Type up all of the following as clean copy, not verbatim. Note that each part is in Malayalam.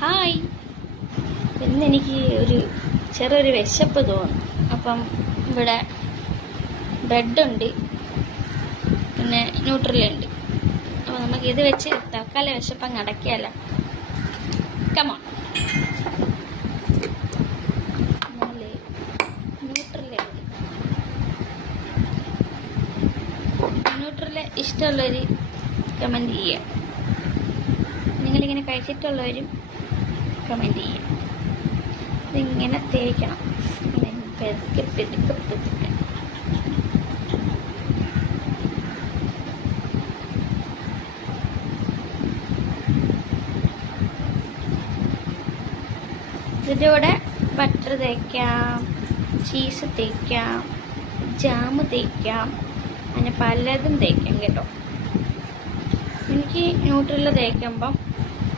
ഹായ്. ഇന്നെനിക്ക് ചെറിയൊരു വിശപ്പ് തോന്നും. അപ്പം ഇവിടെ ബ്രെഡുണ്ട്, പിന്നെ ന്യൂട്രലുണ്ട്. അപ്പം നമുക്ക് ഇത് വെച്ച് തൽക്കാലം വിശപ്പം അടക്കിയാലോ. കമോൺ. ന്യൂട്രല് ഇഷ്ടമുള്ളവർ കമൻറ്റ് ചെയ്യുക. നിങ്ങളിങ്ങനെ കഴിച്ചിട്ടുള്ളവരും കമൻറ്റ് ചെയ്യുക. ഇതിങ്ങനെ തേക്കണം, പെതുക്കെ പെതുക്കെ പെതുക്കെ. ഇതിൻ്റെ കൂടെ ബട്ടർ തേക്കാം, ചീസ് തേക്കാം, ജാം തേക്കാം, അങ്ങനെ പലതും തേക്കാം കേട്ടോ. എനിക്ക് ന്യൂട്രല് തേക്കുമ്പം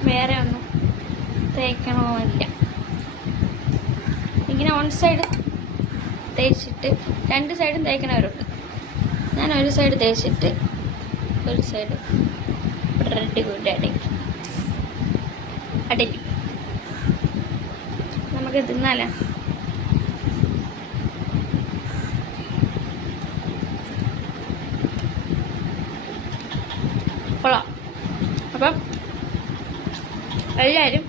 വേറെ ഒന്നും തേക്കണമെന്നില്ല. ഇങ്ങനെ വൺ സൈഡ് തേച്ചിട്ട് രണ്ട് സൈഡും തേക്കണവരുണ്ട്. ഞാൻ ഒരു സൈഡ് തേച്ചിട്ട് ഒരു സൈഡ് ബ്രെഡ് കൊണ്ട് അടയ്ക്കും. നമുക്ക് തിന്നാലോ. കൊള്ളാം. അപ്പം എല്ലാവരും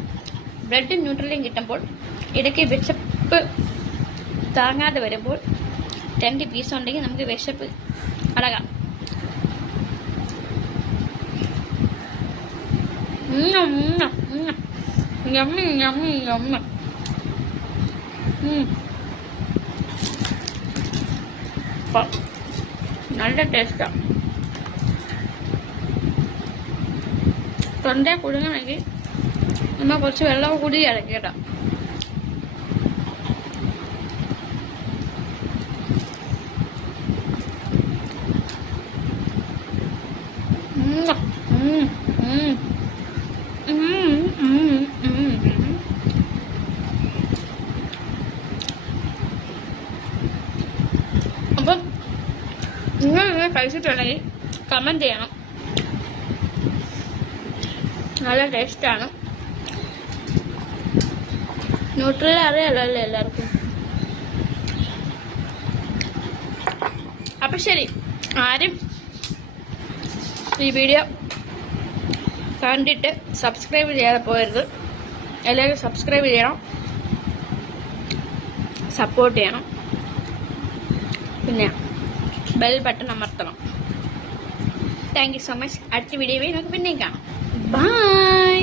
ബ്രെഡും ന്യൂട്രലും കിട്ടുമ്പോൾ, ഇടയ്ക്ക് വിശപ്പ് താങ്ങാതെ വരുമ്പോൾ 2 പീസ് ഉണ്ടെങ്കിൽ നമുക്ക് വിശപ്പ് അടക്കാം. Yummy yummy yummy. നല്ല ടേസ്റ്റാണ്. തൊണ്ട കുടുങ്ങണമെങ്കിൽ നമ്മൾ കുറച്ച് വെള്ളം കൂടി ഇറക്കി കേട്ടോ. അപ്പം നിങ്ങൾ കഴിച്ചിട്ടുണ്ടെങ്കിൽ കമൻറ്റ് ചെയ്യണം. നല്ല ടേസ്റ്റാണ്. ന്യൂട്രൽ അറിയാലോ എല്ലാവർക്കും. അപ്പം ശരി, ആരും ഈ വീഡിയോ കണ്ടിട്ട് സബ്സ്ക്രൈബ് ചെയ്യാതെ പോകരുത്. എല്ലാവരും സബ്സ്ക്രൈബ് ചെയ്യണം, സപ്പോർട്ട് ചെയ്യണം, പിന്നെ ബെൽ ബട്ടൺ അമർത്തണം. Thank you so much. അടുത്ത വീഡിയോയിൽ നമുക്ക് പിന്നെയും കാണാം. ബൈ.